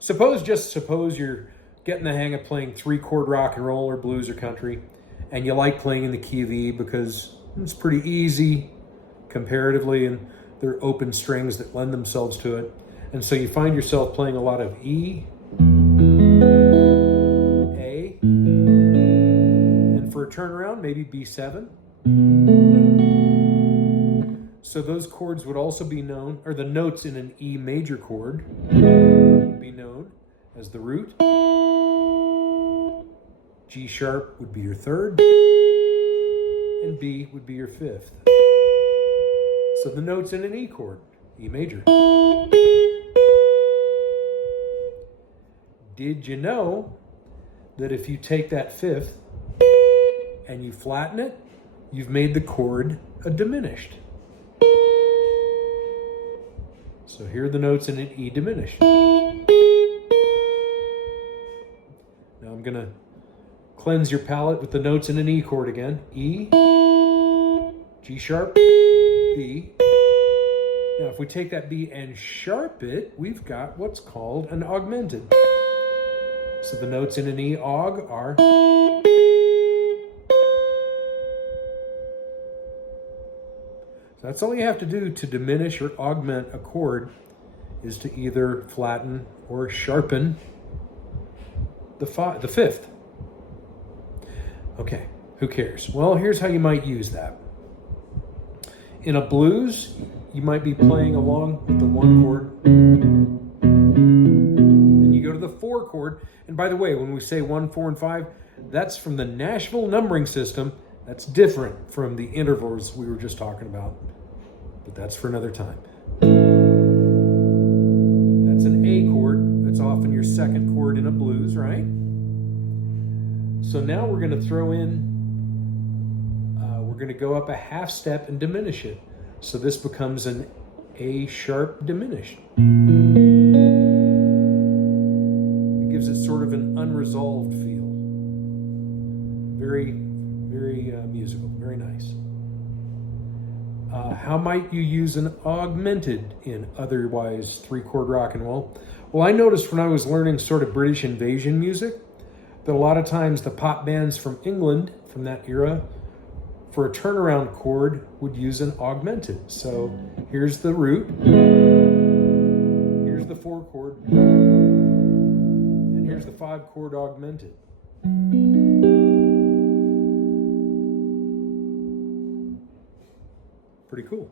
Just suppose you're getting the hang of playing 3-chord rock and roll or blues or country, and you like playing in the key of E because it's pretty easy comparatively, and there are open strings that lend themselves to it. And so you find yourself playing a lot of E, A, and for a turnaround, maybe B7. So those chords would also be known, or the notes in an E major chord would be known as the root. G sharp would be your third, and B would be your fifth. So the notes in an E chord, E major. Did you know that if you take that fifth and you flatten it, you've made the chord a diminished? So here are the notes in an E diminished. Now I'm going to cleanse your palate with the notes in an E chord again. E, G sharp, B. Now if we take that B and sharp it, we've got what's called an augmented. So the notes in an E aug are. So that's all you have to do to diminish or augment a chord, is to either flatten or sharpen the fifth. Okay, who cares? Well, here's how you might use that. In a blues, you might be playing along with the 1 chord. Then you go to the 4 chord. And by the way, when we say 1, 4, and 5, that's from the Nashville numbering system. That's different from the intervals we were just talking about. But that's for another time. That's an A chord. That's often your 2nd chord in a blues, right? So now we're going to throw in, we're going to go up a half step and diminish it. So this becomes an A sharp diminished. It gives it sort of an unresolved feel. Very, very musical, very nice. How might you use an augmented in otherwise 3-chord rock and roll? Well, I noticed when I was learning sort of British invasion music that a lot of times the pop bands from England from that era, for a turnaround chord, would use an augmented. So here's the root, here's the 4 chord, and here's the 5 chord augmented. Pretty cool.